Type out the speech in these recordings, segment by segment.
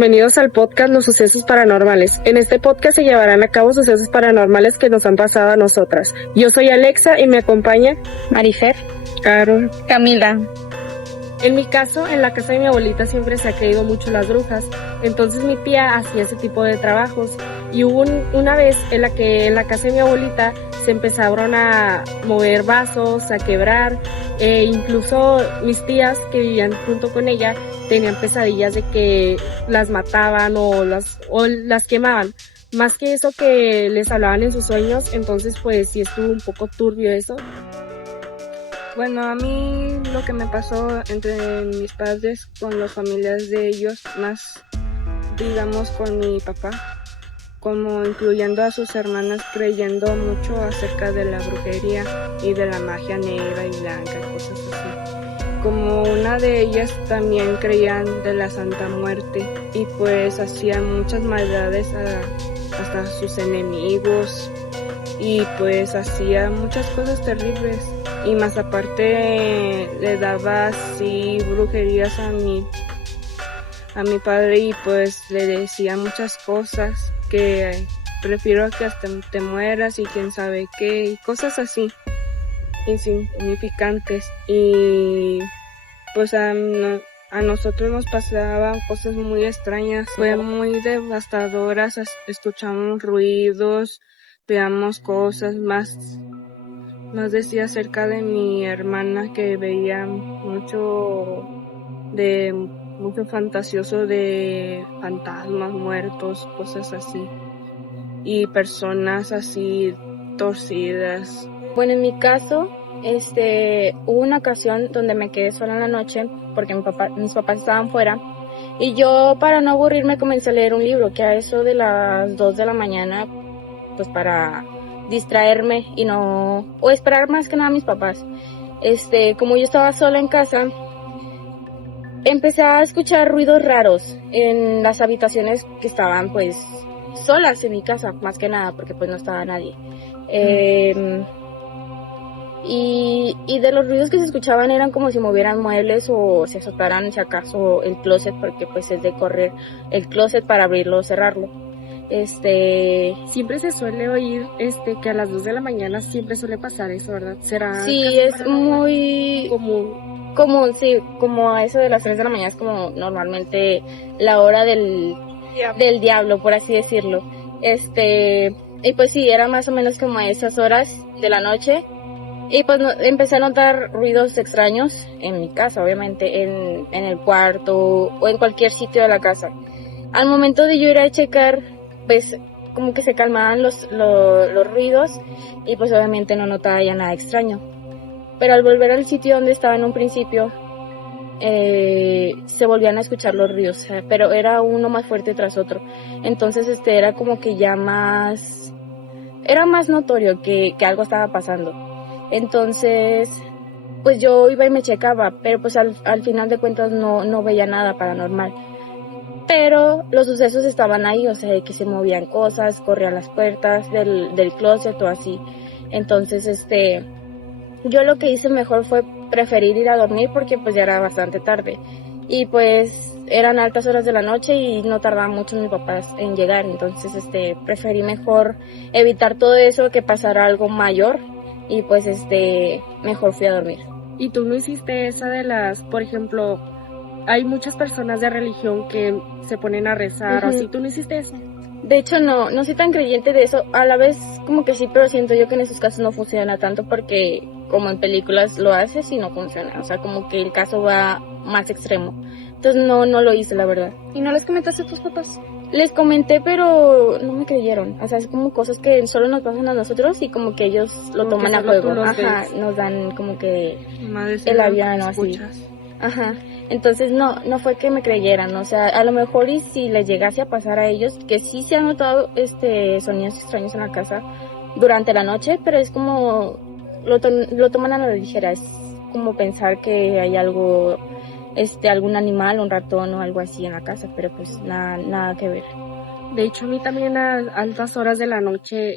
bienvenidos al podcast Los Sucesos Paranormales. En este podcast se llevarán a cabo sucesos paranormales que nos han pasado a nosotras. Yo soy Alexa y me acompaña Marifer, Carol, Camila. En mi caso, en la casa de mi abuelita siempre se ha creído mucho las brujas, entonces mi tía hacía ese tipo de trabajos y hubo una vez en la que en la casa de mi abuelita se empezaron a mover vasos, a quebrar, e incluso mis tías que vivían junto con ella tenían pesadillas de que las mataban o las quemaban, más que eso que les hablaban en sus sueños, entonces pues sí estuvo un poco turbio eso. Bueno, a mí lo que me pasó entre mis padres con las familias de ellos, más digamos con mi papá, como incluyendo a sus hermanas creyendo mucho acerca de la brujería y de la magia negra y blanca y cosas así. Como una de ellas también creían de la Santa Muerte y pues hacían muchas maldades hasta sus enemigos y pues hacía muchas cosas terribles. Y más aparte le daba así brujerías a mi padre y pues le decía muchas cosas que prefiero que hasta te mueras y quién sabe qué y cosas así insignificantes. Y pues a nosotros nos pasaban cosas muy extrañas, fue muy devastadoras, escuchamos ruidos, veamos cosas más decía acerca de mi hermana que veía mucho fantasioso de fantasmas muertos, cosas así, y personas así torcidas. Bueno, en mi caso, hubo una ocasión donde me quedé sola en la noche porque mis papás estaban fuera y yo para no aburrirme comencé a leer un libro que a eso de las 2 de la mañana, pues para distraerme y o esperar más que nada a mis papás. Como yo estaba sola en casa, empecé a escuchar ruidos raros en las habitaciones que estaban pues solas en mi casa, más que nada porque pues no estaba nadie. Y de los ruidos que se escuchaban eran como si movieran muebles o se azotaran si acaso el closet, porque pues es de correr el closet para abrirlo o cerrarlo. Siempre se suele oír que a las 2 de la mañana siempre suele pasar eso, ¿verdad? ¿Será? Sí, es muy común, sí, como a eso de las 3 de la mañana es como normalmente la hora del diablo, por así decirlo. Y pues sí, era más o menos como a esas horas de la noche. Y pues empecé a notar ruidos extraños en mi casa, obviamente, en el cuarto o en cualquier sitio de la casa. Al momento de yo ir a checar, pues como que se calmaban los ruidos y pues obviamente no notaba ya nada extraño. Pero al volver al sitio donde estaba en un principio, se volvían a escuchar los ruidos, pero era uno más fuerte tras otro. Entonces era como que ya era más notorio que algo estaba pasando. Entonces, pues yo iba y me checaba, pero pues al final de cuentas no veía nada paranormal. Pero los sucesos estaban ahí, o sea, que se movían cosas, corrían las puertas del closet o así. Entonces, yo lo que hice mejor fue preferir ir a dormir porque pues ya era bastante tarde. Y pues eran altas horas de la noche y no tardaban mucho mis papás en llegar. Entonces, preferí mejor evitar todo eso, que pasara algo mayor. Y pues mejor fui a dormir. ¿Y tú no hiciste esa de por ejemplo, hay muchas personas de religión que se ponen a rezar, o así, ¿tú no hiciste eso? De hecho no soy tan creyente de eso, a la vez como que sí, pero siento yo que en esos casos no funciona tanto porque como en películas lo haces y no funciona, o sea, como que el caso va más extremo. Entonces no lo hice, la verdad. ¿Y no les comentaste a tus papás? Les comenté, pero no me creyeron. O sea, es como cosas que solo nos pasan a nosotros y como que ellos lo como toman a juego. Ajá, ves. Nos dan como que el avión o así. Ajá. Entonces no fue que me creyeran. O sea, a lo mejor y si les llegase a pasar a ellos, que sí se han notado sonidos extraños en la casa durante la noche, pero es como lo toman a la ligera. Es como pensar que hay algo, algún animal, un ratón o algo así en la casa, pero pues nada que ver. De hecho, a mí también a altas horas de la noche,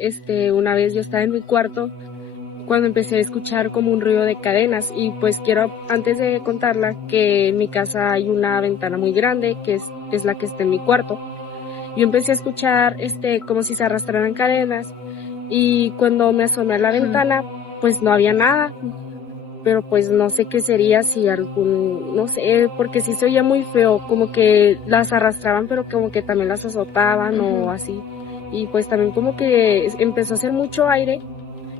una vez yo estaba en mi cuarto cuando empecé a escuchar como un ruido de cadenas. Y pues quiero, antes de contarla, que en mi casa hay una ventana muy grande, que es la que está en mi cuarto. Yo empecé a escuchar como si se arrastraran cadenas, y cuando me asomé a la ventana, pues no había nada, pero pues no sé qué sería, si no sé, porque sí se oía muy feo, como que las arrastraban, pero como que también las azotaban o así. Y pues también como que empezó a hacer mucho aire,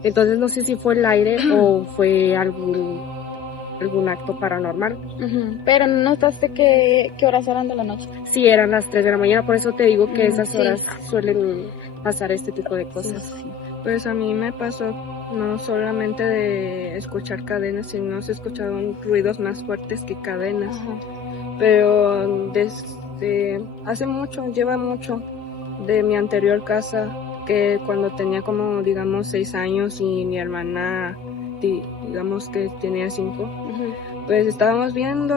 entonces no sé si fue el aire o fue algún acto paranormal. Pero no notaste qué horas eran de la noche. Sí, eran las 3 de la mañana, por eso te digo que esas sí. horas suelen pasar este tipo de cosas. Sí. Pues a mí me pasó no solamente de escuchar cadenas, sino se escucharon ruidos más fuertes que cadenas. Pero desde hace mucho, lleva mucho, de mi anterior casa, que cuando tenía como, digamos, 6 años y mi hermana, digamos que tenía 5, pues estábamos bien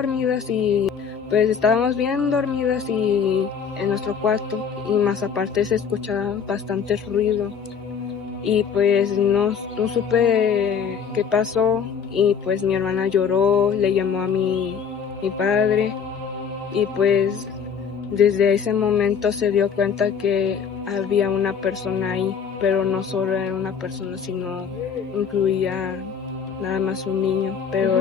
dormidas y en nuestro cuarto, y más aparte se escuchaba bastante ruido. Y pues no supe qué pasó, y pues mi hermana lloró, le llamó a mi padre, y pues desde ese momento se dio cuenta que había una persona ahí, pero no solo era una persona, sino incluía nada más un niño, pero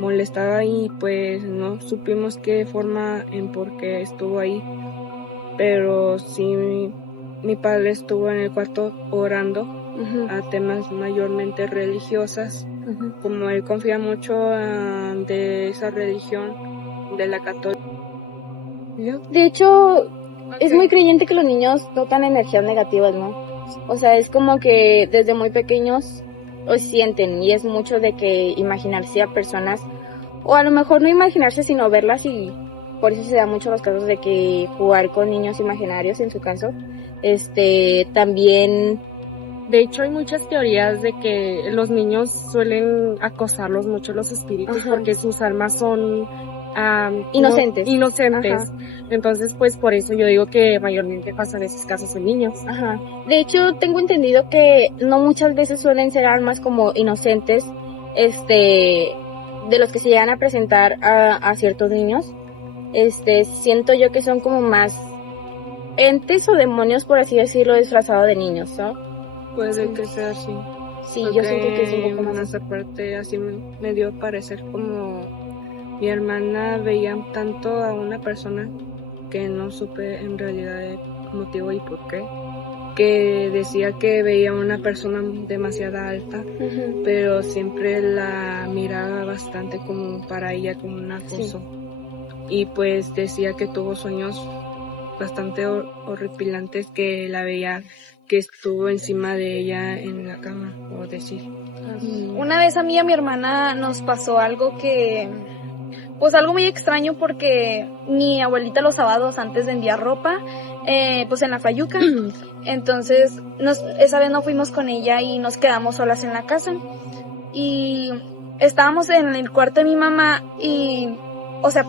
molestaba ahí. Pues no supimos qué forma en por qué estuvo ahí, pero sí mi padre estuvo en el cuarto orando a temas mayormente religiosas, como él confía mucho de esa religión, de la católica. De hecho, es muy creyente que los niños tocan energías negativas, ¿no? O sea, es como que desde muy pequeños lo sienten, y es mucho de que imaginarse a personas, o a lo mejor no imaginarse, sino verlas, y por eso se da mucho los casos de que jugar con niños imaginarios, en su caso, también. De hecho, hay muchas teorías de que los niños suelen acosarlos mucho los espíritus, porque sus almas son inocentes. Inocentes. Entonces, pues por eso yo digo que mayormente pasan esos casos en niños. De hecho, tengo entendido que no muchas veces suelen ser almas como inocentes, de los que se llegan a presentar a ciertos niños. Siento yo que son como más entes o demonios, por así decirlo, disfrazados de niños, ¿no? Puede que sea así. Sí, yo siento que es un poco más. Aparte, así me dio a parecer como mi hermana veía tanto a una persona que no supe en realidad el motivo y por qué, que decía que veía una persona demasiado alta, pero siempre la miraba bastante como para ella como un acoso. Y pues decía que tuvo sueños bastante horripilantes, que la veía que estuvo encima de ella en la cama, o decir. Una vez a mí y a mi hermana nos pasó algo que, pues algo muy extraño, porque mi abuelita los sábados antes de enviar ropa, pues en la Fayuca, entonces esa vez no fuimos con ella y nos quedamos solas en la casa, y estábamos en el cuarto de mi mamá, y o sea,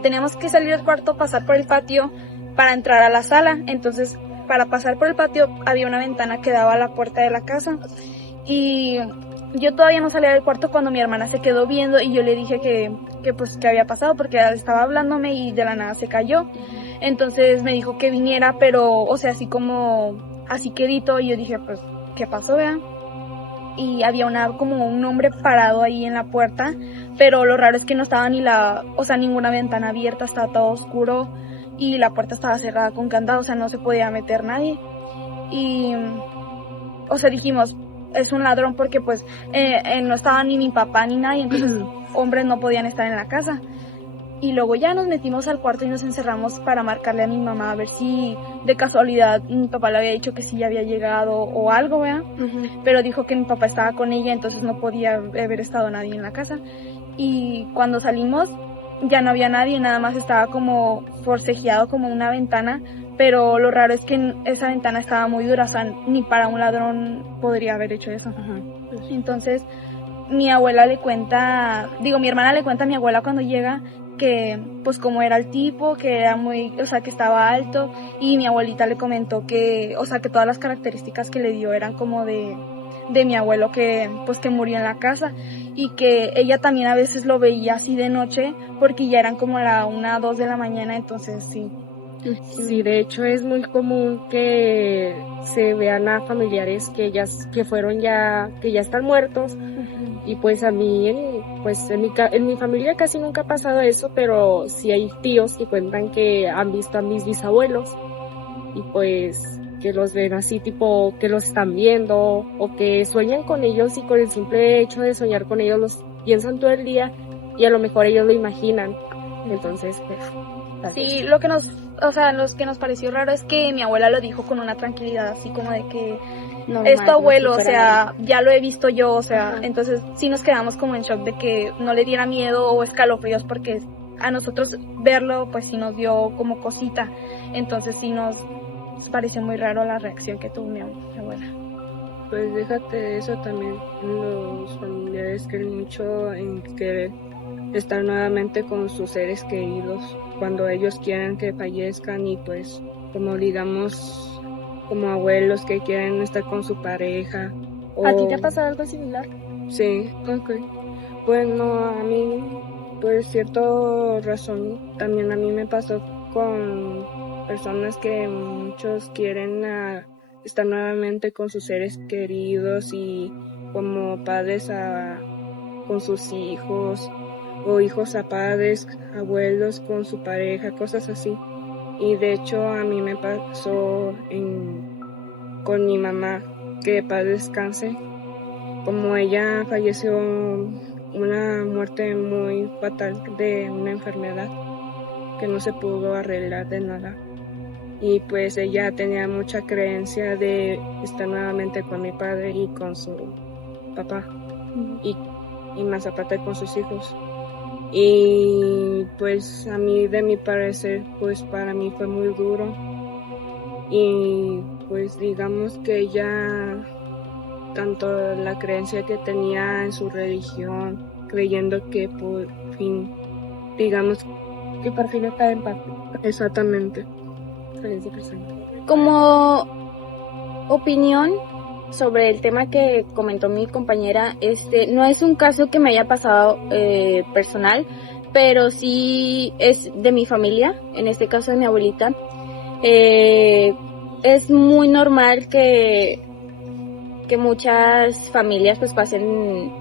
teníamos que salir del cuarto, pasar por el patio para entrar a la sala. Entonces, para pasar por el patio había una ventana que daba a la puerta de la casa, y yo todavía no salía del cuarto cuando mi hermana se quedó viendo, y yo le dije que pues qué había pasado, porque estaba hablándome y de la nada se cayó. Entonces me dijo que viniera, pero o sea, así quedito, y yo dije, pues ¿qué pasó, vea? Y había como un hombre parado ahí en la puerta, pero lo raro es que no estaba ninguna ventana abierta, estaba todo oscuro, y la puerta estaba cerrada con candado, o sea, no se podía meter nadie. Y, o sea, dijimos, es un ladrón, porque pues no estaba ni mi papá ni nadie, entonces hombres no podían estar en la casa. Y luego ya nos metimos al cuarto y nos encerramos para marcarle a mi mamá a ver si de casualidad mi papá le había dicho que sí ya había llegado o algo, ¿verdad? Pero dijo que mi papá estaba con ella, entonces no podía haber estado nadie en la casa. Y cuando salimos ya no había nadie, nada más estaba como forcejeado como una ventana, pero lo raro es que esa ventana estaba muy dura, o sea, ni para un ladrón podría haber hecho eso. Entonces mi hermana le cuenta a mi abuela cuando llega que pues como era el tipo, que era que estaba alto, y mi abuelita le comentó que, o sea, que todas las características que le dio eran como de de mi abuelo que pues que murió en la casa, y que ella también a veces lo veía así de noche porque ya eran como la 1, 2 de la mañana, entonces sí. Sí, de hecho es muy común que se vean a familiares que fueron ya, que ya están muertos. Y pues a mí, en mi familia casi nunca ha pasado eso, pero sí hay tíos que cuentan que han visto a mis bisabuelos y pues que los ven así tipo que los están viendo o que sueñan con ellos y con el simple hecho de soñar con ellos los piensan todo el día y a lo mejor ellos lo imaginan. Entonces, pues, tal Sí, vez. los que nos pareció raro es que mi abuela lo dijo con una tranquilidad, así como de que Normal, es tu ¿no? abuelo, Si o fuera sea, ya lo he visto yo, o sea, Ajá. entonces sí nos quedamos como en shock de que no le diera miedo o escalofríos, porque a nosotros verlo pues sí nos dio como cosita, entonces sí nos pareció muy raro la reacción que tuvo mi abuela. Pues déjate de eso también. Los familiares creen mucho en querer estar nuevamente con sus seres queridos cuando ellos quieren que fallezcan y pues como digamos como abuelos que quieren estar con su pareja. ¿A ti te ha pasado algo similar? Sí, ok. Bueno, a mí, por cierta razón, también a mí me pasó con personas que muchos quieren estar nuevamente con sus seres queridos y como padres con sus hijos o hijos a padres, abuelos con su pareja, cosas así. Y de hecho a mí me pasó con mi mamá, que paz descanse, como ella falleció una muerte muy fatal de una enfermedad que no se pudo arreglar de nada. Y pues ella tenía mucha creencia de estar nuevamente con mi padre y con su papá y más aparte con sus hijos. Y pues a mí, de mi parecer, pues para mí fue muy duro. Y pues digamos que ella, tanto la creencia que tenía en su religión, creyendo que por fin, digamos, Que por fin está en paz. exactamente. Experiencia personal. Como opinión sobre el tema que comentó mi compañera, no es un caso que me haya pasado personal, pero sí es de mi familia, en este caso de mi abuelita. Es muy normal que muchas familias pues pasen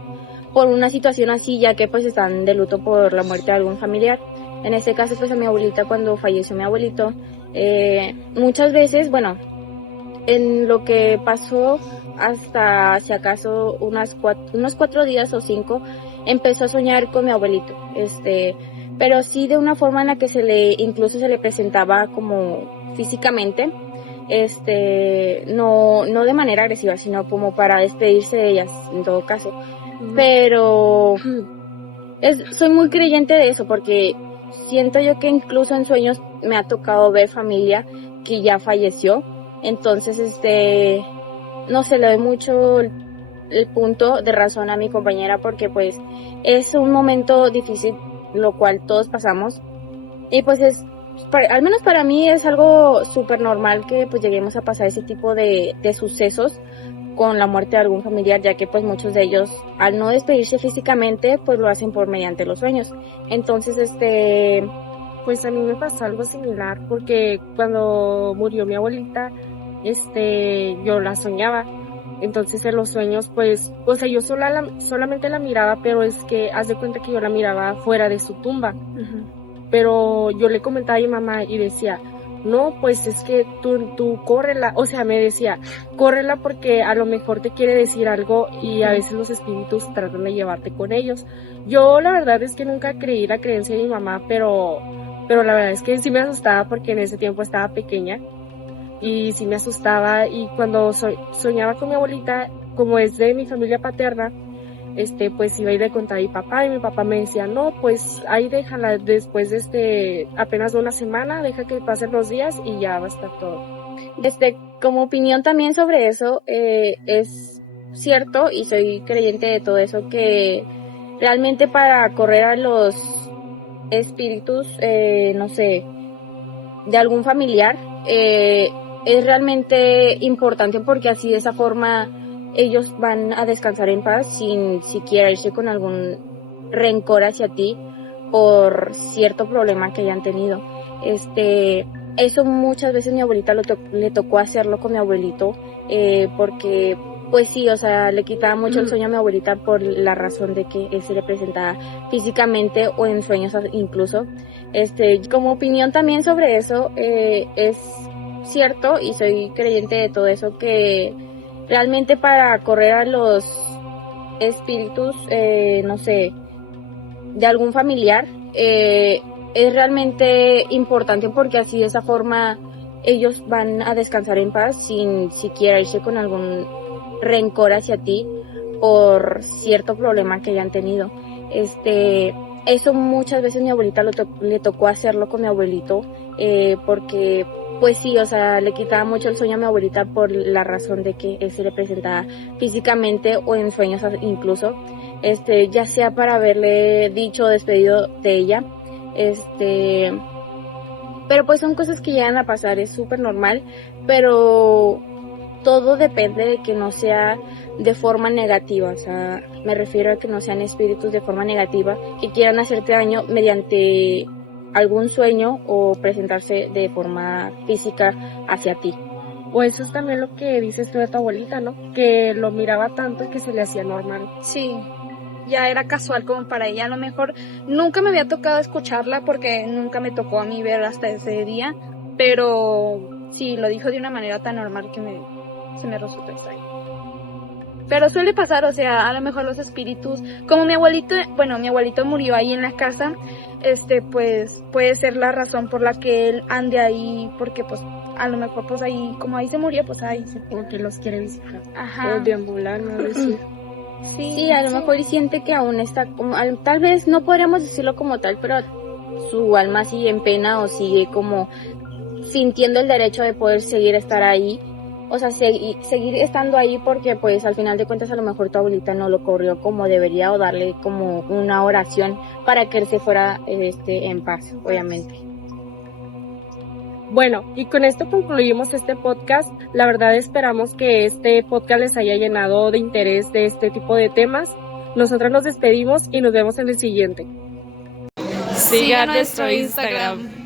por una situación así, ya que pues están de luto por la muerte de algún familiar. En este caso pues a mi abuelita, cuando falleció mi abuelito, muchas veces, bueno, en lo que pasó hasta si acaso unos 4 días o 5, empezó a soñar con mi abuelito, pero sí de una forma en la que incluso se le presentaba como físicamente, no de manera agresiva, sino como para despedirse de ellas en todo caso. Pero soy muy creyente de eso, porque siento yo que incluso en sueños me ha tocado ver familia que ya falleció. Entonces, no se le doy mucho el punto de razón a mi compañera, porque pues es un momento difícil, lo cual todos pasamos. Y pues al menos para mí es algo súper normal que pues lleguemos a pasar ese tipo de sucesos con la muerte de algún familiar, ya que pues muchos de ellos, al no despedirse físicamente, pues lo hacen por mediante los sueños. Entonces, Pues a mí me pasó algo similar porque cuando murió mi abuelita, yo la soñaba. Entonces en los sueños, pues, o sea, yo solamente la miraba, pero es que haz de cuenta que yo la miraba fuera de su tumba. Pero yo le comentaba a mi mamá y decía, no, pues es que tú córrela, o sea, me decía, córrela porque a lo mejor te quiere decir algo y a veces los espíritus tratan de llevarte con ellos. Yo la verdad es que nunca creí la creencia de mi mamá, pero la verdad es que sí me asustaba porque en ese tiempo estaba pequeña y sí me asustaba, y cuando soñaba con mi abuelita, como es de mi familia paterna, pues iba a ir de contar a mi papá y mi papá me decía, no, pues ahí déjala, después de apenas una semana, deja que pasen los días y ya va a estar todo. Como opinión también sobre eso, es cierto, y soy creyente de todo eso, que realmente para correr a los espíritus, no sé, de algún familiar, es realmente importante, porque así de esa forma ellos van a descansar en paz sin siquiera irse con algún rencor hacia ti por cierto problema que hayan tenido. Eso muchas veces mi abuelita le tocó hacerlo con mi abuelito, porque pues sí, o sea, le quitaba mucho el sueño a mi abuelita por la razón de que él se le presentaba físicamente o en sueños incluso. Como opinión también sobre eso, es cierto y soy creyente de todo eso, que realmente para correr a los espíritus, no sé, de algún familiar, es realmente importante, porque así de esa forma ellos van a descansar en paz sin siquiera irse con algún rencor hacia ti por cierto problema que hayan tenido. Eso muchas veces mi abuelita le tocó hacerlo con mi abuelito, porque pues sí, o sea, le quitaba mucho el sueño a mi abuelita por la razón de que él se le presentaba físicamente o en sueños incluso, ya sea para haberle dicho o despedido de ella, pero pues son cosas que llegan a pasar, es súper normal, pero todo depende de que no sea de forma negativa, o sea, me refiero a que no sean espíritus de forma negativa que quieran hacerte daño mediante algún sueño o presentarse de forma física hacia ti. O eso es también lo que dices tú de tu abuelita, ¿no? Que lo miraba tanto que se le hacía normal. Sí, ya era casual como para ella. A lo mejor nunca me había tocado escucharla porque nunca me tocó a mí ver hasta ese día, pero sí, lo dijo de una manera tan normal que se me resultó extraño. Pero suele pasar, o sea, a lo mejor los espíritus, como mi abuelito murió ahí en la casa, pues puede ser la razón por la que él ande ahí, porque pues a lo mejor pues ahí, como ahí se murió, pues ahí se... Porque los quiere visitar. Ajá. O deambular, no decir. Sí, a lo mejor y siente que aún está, tal vez no podríamos decirlo como tal, pero su alma sigue en pena o sigue como sintiendo el derecho de poder estar ahí. O sea, seguir estando ahí, porque pues al final de cuentas a lo mejor tu abuelita no lo corrió como debería, o darle como una oración para que él se fuera en paz, obviamente. Bueno, y con esto concluimos este podcast. La verdad esperamos que este podcast les haya llenado de interés de este tipo de temas. Nosotros nos despedimos y nos vemos en el siguiente. Siga nuestro Instagram.